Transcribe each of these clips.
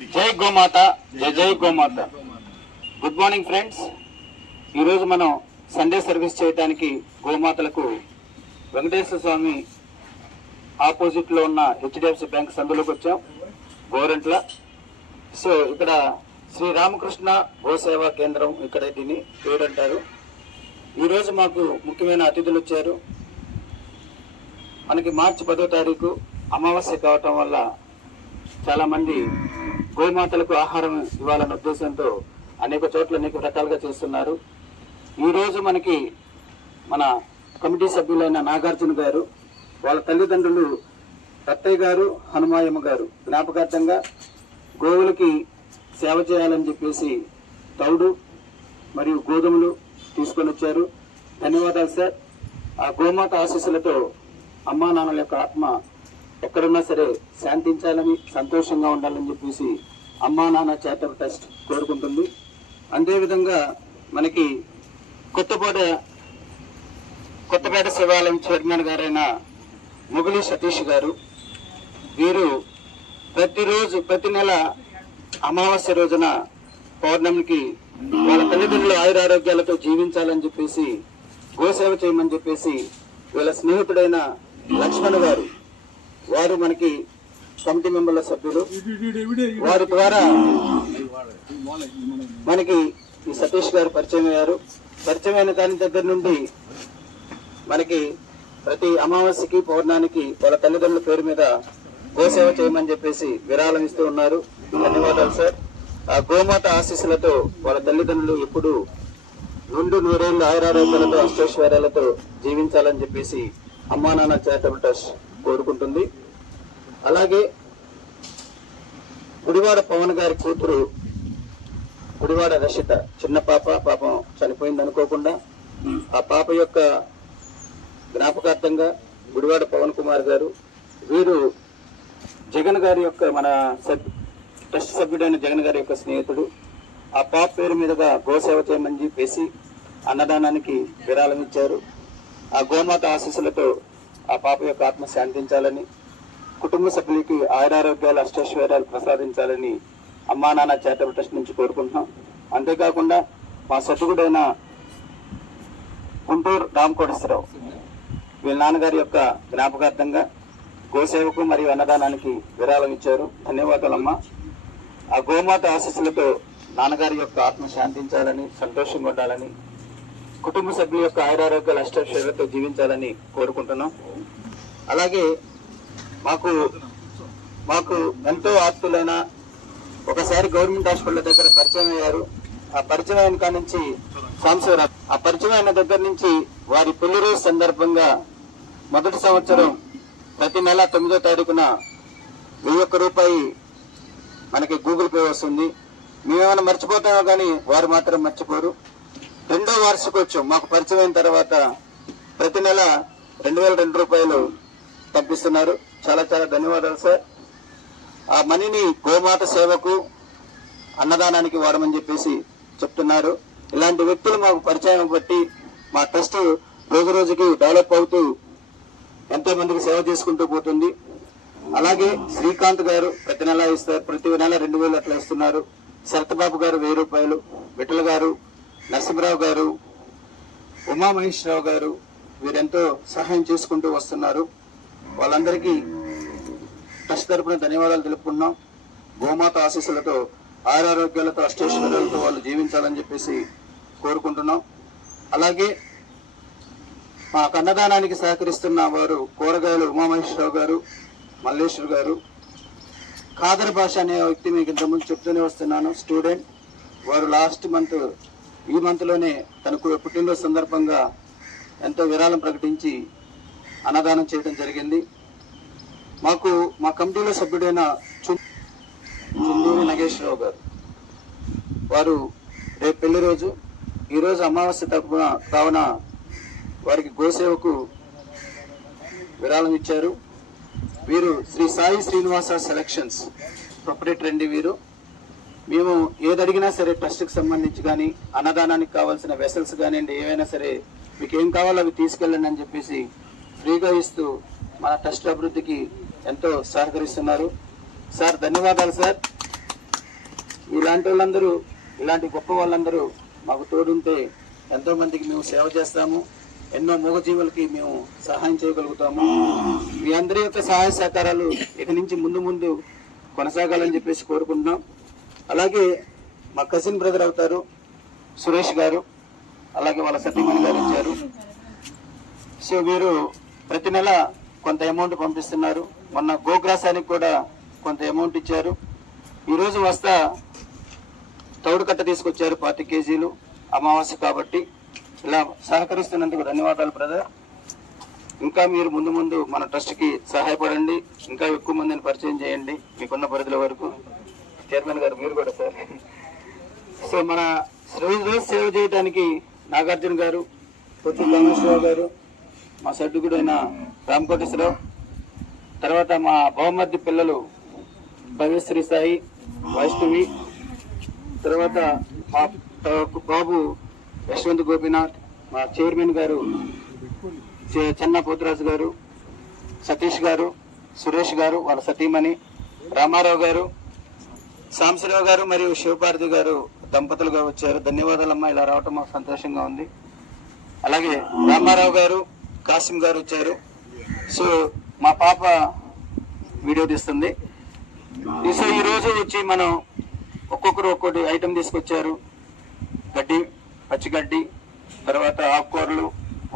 జై గోమాత, జై జై గోమాత. Good morning friends. ఈరోజు మనం సండే సర్వీస్ చేయడానికి గోమాతలకు వెంకటేశ్వర స్వామి ఆపోజిట్ లో ఉన్న హెచ్డిఎఫ్సి బ్యాంక్ సందులోకి వచ్చాం, గోరంట్ల. సో ఇక్కడ శ్రీ రామకృష్ణ గోసేవా కేంద్రం, ఇక్కడ దీన్ని పేరు అంటారు. ఈరోజు మాకు ముఖ్యమైన అతిథులు వచ్చారు. మనకి మార్చి 10వ తారీఖు అమావాస్య కావటం వల్ల చాలా మంది గోమాతలకు ఆహారం ఇవ్వాలన్న ఉద్దేశంతో అనేక చోట్ల అనేక రకాలుగా చేస్తున్నారు. ఈరోజు మనకి మన కమిటీ సభ్యులైన నాగార్జున గారు, వాళ్ళ తల్లిదండ్రులు రత్తయ్య గారు, హనుమాయమ్మ గారు జ్ఞాపకార్థంగా గోవులకి సేవ చేయాలని చెప్పేసి తౌడు మరియు గోధుమలు తీసుకొని వచ్చారు. ధన్యవాదాలు సార్. ఆ గోమాత ఆశీస్సులతో అమ్మా నాన్నల యొక్క ఆత్మ ఎక్కడున్నా సరే శాంతించాలని, సంతోషంగా ఉండాలని చెప్పేసి అమ్మా నాన్న చారిటబుల్ ట్రస్ట్ కోరుకుంటుంది. అదేవిధంగా మనకి కొత్తపేట శివాలయం చైర్మన్ గారైన మొగలి సతీష్ గారు, వీరు ప్రతి నెల అమావాస్య రోజున పౌర్ణమికి వాళ్ళ తల్లిదండ్రులు ఆయురారోగ్యాలతో జీవించాలని చెప్పేసి గోసేవ చేయమని చెప్పేసి వీళ్ళ స్నేహితుడైన లక్ష్మణ్ గారు, వారు మనకి కమిటీ మెంబర్ల సభ్యులు. వారి ద్వారా మనకి ఈ సతీష్ గారు పరిచయం అయ్యారు. పరిచయం అయిన దాని దగ్గర నుండి మనకి ప్రతి అమావాస్యకి పౌర్ణానికి వాళ్ళ తల్లిదండ్రుల పేరు మీద గోసేవ చేయమని చెప్పేసి విరాళం ఇస్తూ ఉన్నారు. ధన్యవాదాలు సార్. ఆ గోమాత ఆశీస్సులతో వాళ్ళ తల్లిదండ్రులు ఎప్పుడు నుండు నూరేళ్లు ఆయురారోగ్యాలతో అష్టైశ్వర్యాలతో జీవించాలని చెప్పేసి అమ్మా నాన్న చారిటబుల్ ట్రస్ట్ కోరుకుంటుంది. అలాగే గుడివాడ పవన్ గారి కూతురు గుడివాడ రషిత, చిన్న పాపం చనిపోయింది అనుకోకుండా, ఆ పాప యొక్క జ్ఞాపకార్థంగా గుడివాడ పవన్ కుమార్ గారు, వీరు జగన్ గారి యొక్క మన ట్రస్ట్ సభ్యుడైన జగన్ గారి యొక్క స్నేహితుడు. ఆ పాప పేరు మీదుగా గోసేవ చేయమని చెప్పేసి అన్నదానానికి విరాళం ఇచ్చారు. ఆ గోమాత ఆశీస్సులతో ఆ పాప యొక్క ఆత్మ శాంతించాలని, కుటుంబ సభ్యులకి ఆయురారోగ్యాలు అష్టైశ్వర్యాలు ప్రసాదించాలని అమ్మా నాన్న చారిటబుల్ ట్రస్ట్ నుంచి కోరుకుంటున్నాం. అంతేకాకుండా మా సభ్యుడైన గుంటూరు రామకోటేశ్వరరావు, వీళ్ళ నాన్నగారి యొక్క జ్ఞాపకార్థంగా గోసేవకు మరియు అన్నదానానికి విరాళం ఇచ్చారు. ధన్యవాదాలమ్మా. ఆ గోమాత ఆశీస్సులతో నాన్నగారి యొక్క ఆత్మ శాంతించాలని, సంతోషంగా ఉండాలని, కుటుంబ సభ్యుల యొక్క ఆయురారోగ్యాలు అష్టైశ్వర్యాలతో జీవించాలని కోరుకుంటున్నాం. అలాగే మాకు ఎంతో ఆప్తులైన ఒకసారి గవర్నమెంట్ హాస్పిటల్ దగ్గర పరిచయం అయ్యారు. ఆ పరిచయం అయిన కాడ నుంచి సాంబశివరావు, ఆ పరిచయం అయిన దగ్గర నుంచి వారి పెళ్లి రోజు సందర్భంగా మొదటి సంవత్సరం ప్రతి నెల 9వ తారీఖున 1000 రూపాయి మనకి గూగుల్ పే వస్తుంది. మేమేమైనా మర్చిపోతామో కానీ వారు మాత్రం మర్చిపోరు. 2వ వార్షికోత్సవం మాకు పరిచయం అయిన తర్వాత ప్రతి నెల 2002 రూపాయలు పంపిస్తున్నారు. చాలా చాలా ధన్యవాదాలు సార్. ఆ మనీని గోమాత సేవకు, అన్నదానానికి వాడమని చెప్పేసి చెప్తున్నారు. ఇలాంటి వ్యక్తులు మాకు పరిచయం బట్టి మా ట్రస్ట్ రోజు రోజుకి డెవలప్ అవుతూ ఎంతో మందికి సేవ చేసుకుంటూ పోతుంది. అలాగే శ్రీకాంత్ గారు ప్రతి నెల ఇస్తారు, ప్రతి నెల 2000 అట్లా ఇస్తున్నారు. శరత్బాబు గారు 1000 రూపాయలు, విఠల గారు, నరసింహరావు గారు, ఉమామహేశ్వరరావు గారు, వీరెంతో సహాయం చేసుకుంటూ వస్తున్నారు. వాళ్ళందరికీ ట్రస్ట్ తరపున ధన్యవాదాలు తెలుపుకున్నాం. గోమాత ఆశీస్సులతో ఆయురారోగ్యాలతో అష్టైశ్వర్యాలతో వాళ్ళు జీవించాలని చెప్పేసి కోరుకుంటున్నాం. అలాగే మా అన్నదానానికి సహకరిస్తున్న వారు కూరగాయలు ఉమామహేశ్వరరావు గారు, మల్లేశ్వర్ గారు, ఖాదర్ భాష అనే వ్యక్తి మీకు ఇంతకుముందు చెప్తూనే వస్తున్నాను, స్టూడెంట్. వారు లాస్ట్ మంత్, ఈ మంత్లోనే తనకు పుట్టినరోజు సందర్భంగా ఎంతో విరాళం ప్రకటించి అన్నదానం చేయడం జరిగింది. మా కమిటీలో సభ్యుడైన చుండూరి నాగేశ్వరరావు గారు, వారు రేపు పెళ్లి రోజు, ఈరోజు అమావాస్య తరపున కావున వారికి గోసేవకు విరాళం ఇచ్చారు. వీరు శ్రీ సాయి శ్రీనివాస సెలక్షన్స్ ప్రొపరేటర్ అండి. వీరు మేము ఏది అడిగినా సరే ట్రస్ట్కి సంబంధించి కానీ, అన్నదానానికి కావాల్సిన వెసల్స్ కానివ్వండి, ఏవైనా సరే మీకు ఏం కావాలో అవి తీసుకెళ్ళండి అని చెప్పేసి ఫ్రీగా ఇస్తూ మన ట్రస్ట్ అభివృద్ధికి ఎంతో సహకరిస్తున్నారు. సార్ ధన్యవాదాలు సార్. ఇలాంటి వాళ్ళందరూ, ఇలాంటి గొప్ప వాళ్ళందరూ మాకు తోడుంటే ఎంతో మందికి మేము సేవ చేస్తాము, ఎన్నో మూగజీవులకి మేము సహాయం చేయగలుగుతాము. మీ అందరి యొక్క సహాయ సహకారాలు ఇక నుంచి ముందు ముందు కొనసాగాలని చెప్పేసి కోరుకుంటున్నాం. అలాగే మా కజిన్ బ్రదర్ అవుతారు సురేష్ గారు, అలాగే వాళ్ళ సతీమణి గారు ఇచ్చారు. సో వీరు ప్రతి నెల కొంత అమౌంట్ పంపిస్తున్నారు. మొన్న గోగ్రాసానికి కూడా కొంత అమౌంట్ ఇచ్చారు. ఈరోజు వస్తా తౌడు కట్ట తీసుకొచ్చారు 10 కేజీలు, అమావాస్య కాబట్టి. ఇలా సహకరిస్తున్నందుకు ధన్యవాదాలు బ్రదర్. ఇంకా మీరు ముందు ముందు మన ట్రస్ట్కి సహాయపడండి, ఇంకా ఎక్కువ మందిని పరిచయం చేయండి మీకున్న పరిధుల వరకు. చైర్మన్ గారు మీరు కూడా సార్. సో మన రోజు సేవ చేయడానికి నాగార్జున గారు, పొత్తు కామేశ్వరరావు గారు, మా సడ్డుకుడు అయిన రామకోటేశ్వరరావు, తర్వాత మా బహుమతి పిల్లలు భవ్యశ్రీ సాయి, వైష్ణవి, తర్వాత మా బాబు యశ్వంత్ గోపీనాథ్, మా చైర్మన్ గారు చెన్న పోతురాజు గారు, సతీష్ గారు, సురేష్ గారు వాళ్ళ సతీమణి, రామారావు గారు, సాంబశివరావు గారు మరియు శివపార్తి గారు దంపతులుగా వచ్చారు. ధన్యవాదాలమ్మా, ఇలా రావటం మాకు సంతోషంగా ఉంది. అలాగే రామారావు గారు, కాసిం గారు వచ్చారు. సో మా పాప వీడియో తీస్తుంది. సో ఈరోజు వచ్చి మనం ఒక్కొక్కరు ఒక్కొక్కటి ఐటెం తీసుకొచ్చారు. గడ్డి, పచ్చిగడ్డి, తర్వాత ఆకుకూరలు,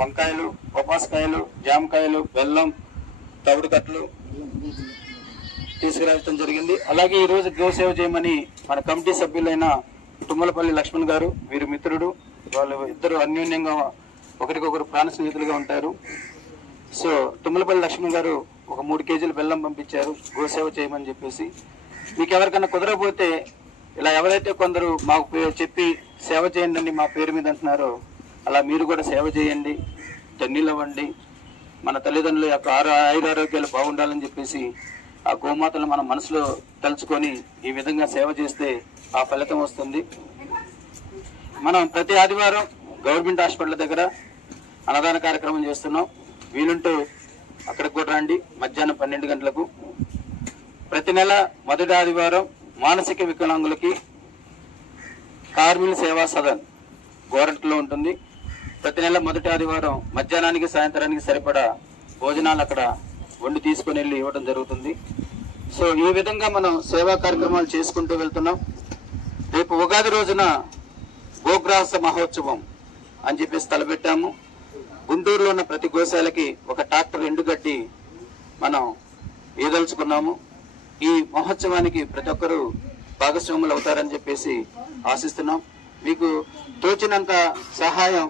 వంకాయలు, బొప్పాసకాయలు, జామకాయలు, బెల్లం, తవుడు కట్టలు తీసుకురావడం జరిగింది. అలాగే ఈరోజు గోసేవ చేయమని మన కమిటీ సభ్యులైన తుమ్మలపల్లి లక్ష్మణ్ గారు, వీరి మిత్రుడు, వాళ్ళు ఇద్దరు అన్యోన్యంగా ఒకరికొకరు ప్రాణ స్నేహితులుగా ఉంటారు. సో తుమ్మలపల్లి లక్ష్మణ్ గారు ఒక 3 కేజీలు బెల్లం పంపించారు గోసేవ చేయమని చెప్పేసి. మీకు ఎవరికైనా కుదరకపోతే ఇలా ఎవరైతే కొందరు మాకు చెప్పి సేవ చేయండి అని మా పేరు మీద అంటున్నారో అలా మీరు కూడా సేవ చేయండి, ధన్యులు అవ్వండి. మన తల్లిదండ్రుల యొక్క ఆయురారోగ్యాలు బాగుండాలని చెప్పేసి ఆ గోమాతలు మన మనసులో తలుచుకొని ఈ విధంగా సేవ చేస్తే ఆ ఫలితం వస్తుంది. మనం ప్రతి ఆదివారం గవర్నమెంట్ హాస్పిటల్ దగ్గర అన్నదాన కార్యక్రమం చేస్తున్నాం. వీలుంటే అక్కడికి కూడా రండి మధ్యాహ్నం 12 గంటలకు. ప్రతి నెల మొదటి ఆదివారం మానసిక వికలాంగులకి కార్మిక సేవా సదన్ గోరంట్లో ఉంటుంది. ప్రతి నెల మొదటి ఆదివారం మధ్యాహ్నానికి సాయంత్రానికి సరిపడా భోజనాలు అక్కడ వండి తీసుకుని వెళ్ళి ఇవ్వడం జరుగుతుంది. సో ఈ విధంగా మనం సేవా కార్యక్రమాలు చేసుకుంటూ వెళ్తున్నాం. రేపు ఉగాది రోజున గోగ్రాస మహోత్సవం అని చెప్పేసి తలపెట్టాము. గుంటూరులో ఉన్న ప్రతి గోశాలకి ఒక ట్రాక్టర్ ఎండుగడ్డి మనం ఏదలుచుకున్నాము. ఈ మహోత్సవానికి ప్రతి ఒక్కరూ భాగస్వాములు అవుతారని చెప్పేసి ఆశిస్తున్నాం. మీకు తోచినంత సహాయం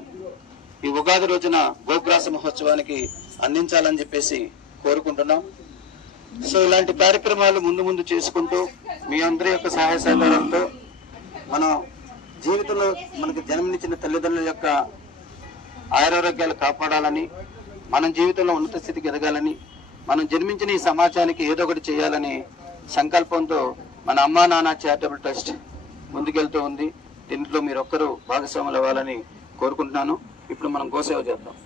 ఈ ఉగాది రోజున గోగ్రాస మహోత్సవానికి అందించాలని చెప్పేసి కోరుకుంటున్నాం. సో ఇలాంటి కార్యక్రమాలు ముందు ముందు చేసుకుంటూ మీ అందరి యొక్క సహాయ సహకారంతో మనం జీవితంలో మనకు జన్మనిచ్చిన తల్లిదండ్రుల యొక్క ఆయురారోగ్యాలు కాపాడాలని, మనం జీవితంలో ఉన్నత స్థితికి ఎదగాలని, మనం జన్మించిన ఈ సమాజానికి ఏదో ఒకటి చేయాలని సంకల్పంతో మన అమ్మా నాన్న చారిటబుల్ ట్రస్ట్ ముందుకెళ్తూ ఉంది. దీంట్లో మీరు ఒక్కరూ భాగస్వాములు అవ్వాలని కోరుకుంటున్నాను. ఇప్పుడు మనం గోసేవ చేద్దాం.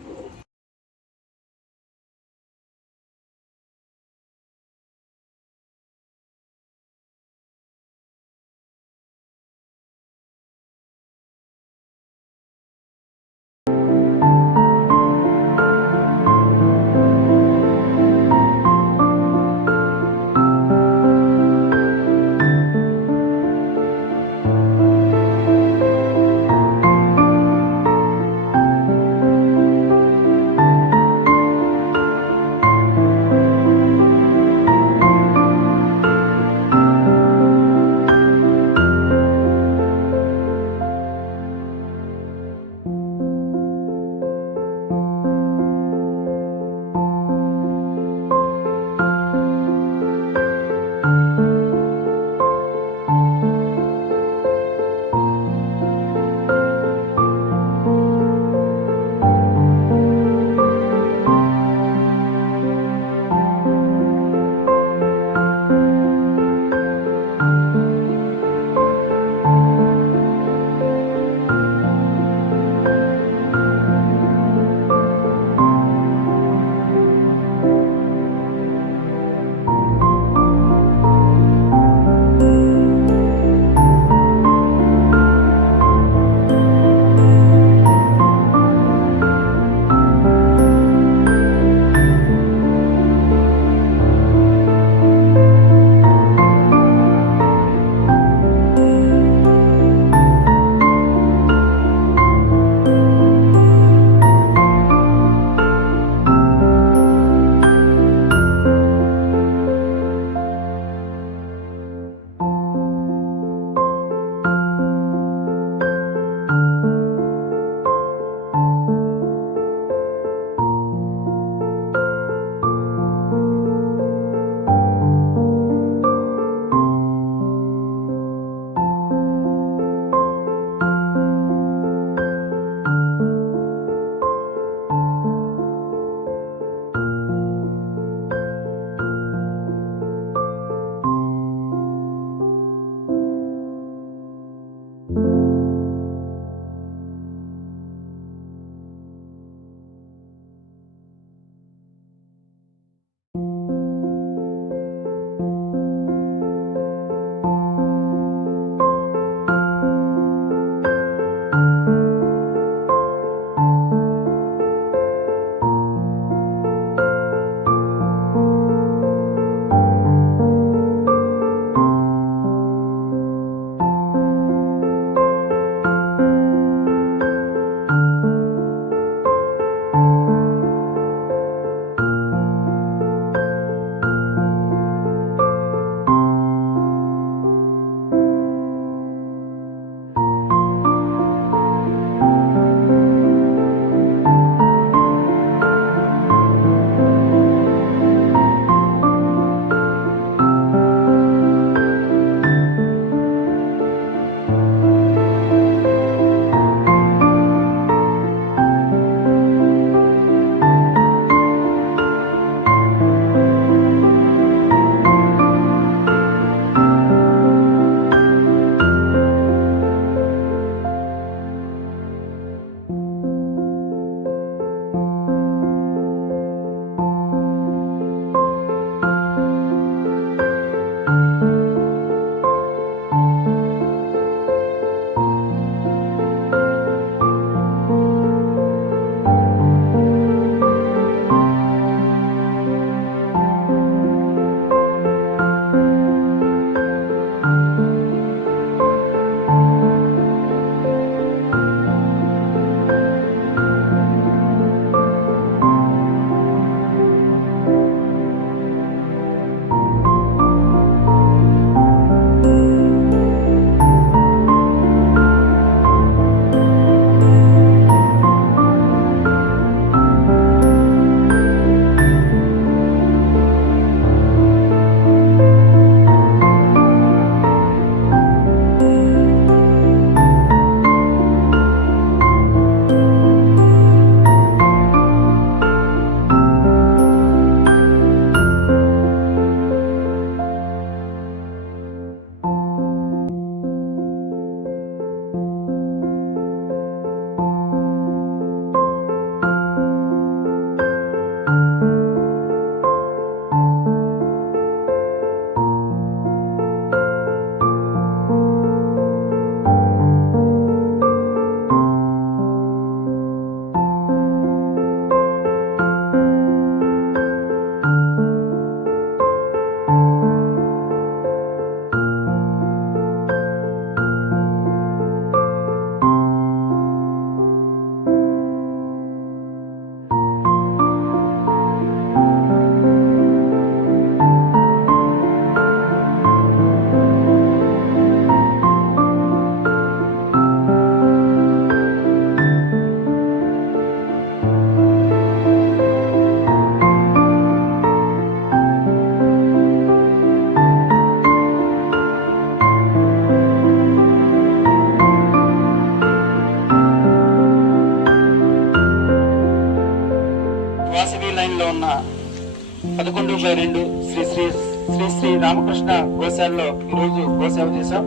11/2 శ్రీ శ్రీ శ్రీ శ్రీ రామకృష్ణ గోశాలలో ఈరోజు గోసేవ చేశాం.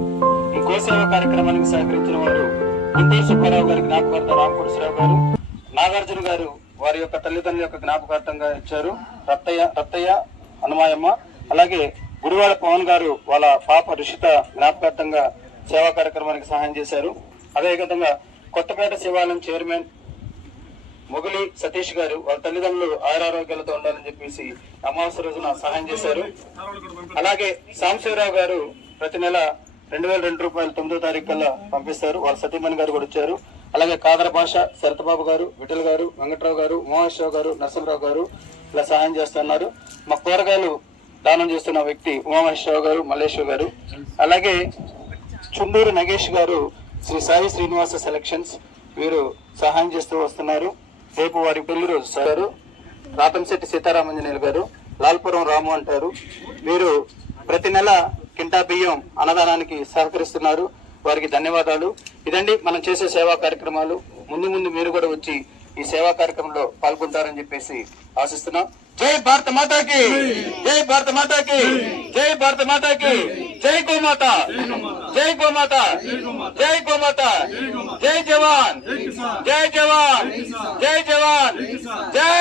ఈ గోసేవ కార్యక్రమానికి సహకరించిన వారు గుంటూరు సుబ్బారావు గారి జ్ఞాపకార్థం రామకోటేశ్వరరావు గారు, నాగార్జున గారు వారి యొక్క తల్లిదండ్రుల యొక్క జ్ఞాపకార్థంగా ఇచ్చారు, రత్తయ్య హనుమాయమ్మ. అలాగే గుడివాడ పవన్ గారు వాళ్ళ పాప రుషిత జ్ఞాపకార్థంగా సేవా కార్యక్రమానికి సహాయం చేశారు. అదేవిధంగా కొత్తపేట శివాలయం చైర్మన్ మొగలి సతీష్ గారు వాళ్ళ తల్లిదండ్రులు ఆయురారోగ్యాలతో ఉండాలని చెప్పేసి అమావాస్య రోజున సహాయం చేశారు. అలాగే సాంబశివరావు గారు ప్రతి నెల 2002 రూపాయలు 9వ తారీఖు కల్లా పంపిస్తారు. వాళ్ళ సతీమణి గారు కూడా వచ్చారు. అలాగే కాదర భాష, శరతబాబు గారు, విఠల్ గారు, వెంకట్రావు గారు, ఉమామేశ్వరరావు గారు, నరసింహరావు గారు ఇలా సహాయం చేస్తున్నారు. మా కూరగాయలు దానం చేస్తున్న వ్యక్తి ఉమామేశ్వరరావు గారు, మల్లేశ్వర్ గారు. అలాగే చుండూరు నగేష్ గారు శ్రీ సాయి శ్రీనివాస సెలక్షన్స్ వీరు సహాయం చేస్తూ వస్తున్నారు. రేపు వారి పెళ్లి రోజు సారు. రాతంశెట్టి సీతారామంజనేయులు గారు, లాల్పురం రాము అంటారు. వీరు ప్రతి నెల కింటా బియ్యం అన్నదానానికి సహకరిస్తున్నారు. వారికి ధన్యవాదాలు. ఇదండి మనం చేసే సేవా కార్యక్రమాలు. ముందు మీరు కూడా వచ్చి ఈ సేవా కార్యక్రమంలో పాల్గొంటారని చెప్పేసి ఆశిస్తున్నాం. జై భారత మాతాకి, జై భారత మాతాకి, జై భారత మాతాకి, జై గోమాత, జై గోమాత, జై గోమాత, జై జవాన్, జై జవాన్, జై జవాన్, జై